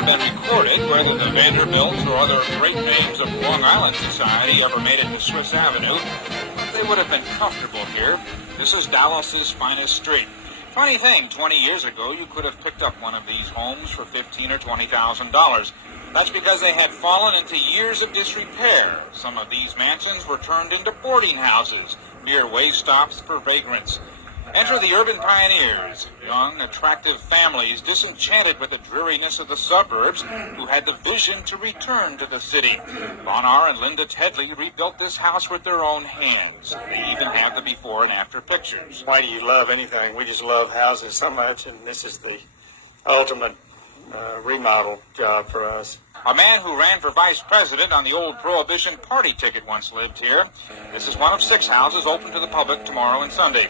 never been recorded whether the Vanderbilts or other great names of Long Island society ever made it to Swiss Avenue, but they would have been comfortable here. This is Dallas's finest street. Funny thing, 20 years ago, you could have picked up one of these homes for $15,000 or $20,000. That's because they had fallen into years of disrepair. Some of these mansions were turned into boarding houses, mere way stops for vagrants. Enter the urban pioneers, young, attractive families disenchanted with the dreariness of the suburbs who had the vision to return to the city. Bonar and Linda Tedley rebuilt this house with their own hands. They even have the before and after pictures. Why do you love anything? We just love houses so much, and this is the ultimate remodel job for us. A man who ran for vice president on the old Prohibition party ticket once lived here. This is one of 6 houses open to the public tomorrow and Sunday.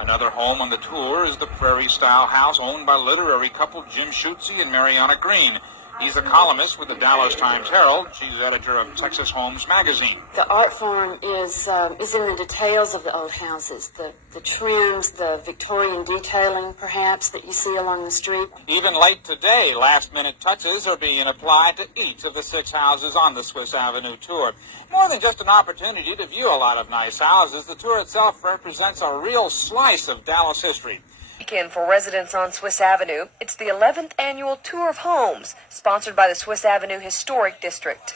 Another home on the tour is the Prairie-style house owned by literary couple Jim Schutze and Mariana Green. He's a columnist with the Dallas Times-Herald. She's editor of Texas Homes magazine. The art form is in the details of the old houses, the trims, the Victorian detailing, perhaps, that you see along the street. Even late today, last-minute touches are being applied to each of the 6 houses on the Swiss Avenue tour. More than just an opportunity to view a lot of nice houses, the tour itself represents a real slice of Dallas history. Weekend for residents on Swiss Avenue. It's the 11th annual Tour of Homes, sponsored by the Swiss Avenue Historic District.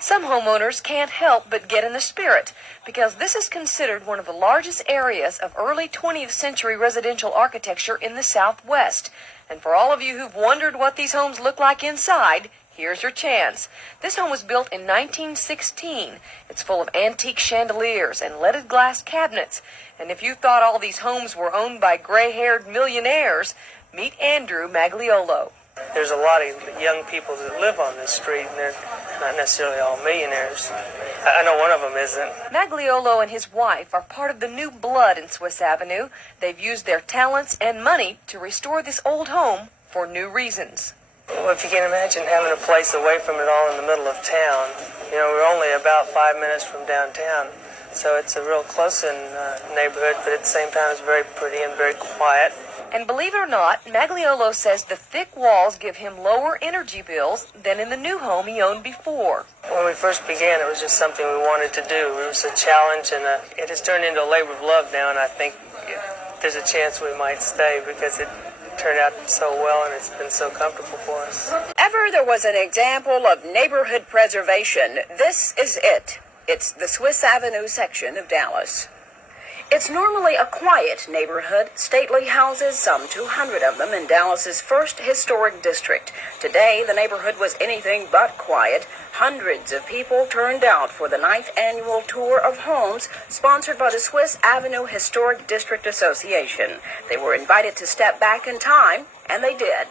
Some homeowners can't help but get in the spirit, because this is considered one of the largest areas of early 20th century residential architecture in the Southwest. And for all of you who've wondered what these homes look like inside, here's your chance. This home was built in 1916. It's full of antique chandeliers and leaded glass cabinets. And if you thought all these homes were owned by gray-haired millionaires, meet Andrew Magliolo. There's a lot of young people that live on this street, and they're not necessarily all millionaires. I know one of them isn't. Magliolo and his wife are part of the new blood in Swiss Avenue. They've used their talents and money to restore this old home for new reasons. Well, if you can imagine having a place away from it all in the middle of town. You know, we're only about 5 minutes from downtown, so it's a real close-in neighborhood, but at the same time it's very pretty and very quiet. And believe it or not, Magliolo says the thick walls give him lower energy bills than in the new home he owned before. When we first began, it was just something we wanted to do. It was a challenge, and it has turned into a labor of love now, and I think there's a chance we might stay because it turned out so well and it's been so comfortable for us. If ever there was an example of neighborhood preservation, this is it. It's the Swiss Avenue section of Dallas. It's normally a quiet neighborhood, stately houses, some 200 of them in Dallas's first historic district. Today, the neighborhood was anything but quiet. Hundreds of people turned out for the 9th annual Tour of Homes, sponsored by the Swiss Avenue Historic District Association. They were invited to step back in time, and they did.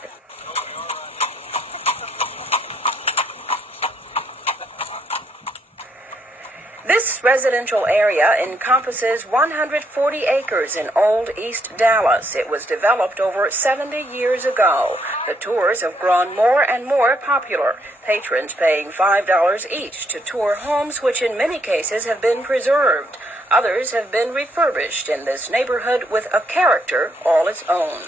This residential area encompasses 140 acres in Old East Dallas. It was developed over 70 years ago. The tours have grown more and more popular, patrons paying $5 each to tour homes which in many cases have been preserved. Others have been refurbished in this neighborhood with a character all its own.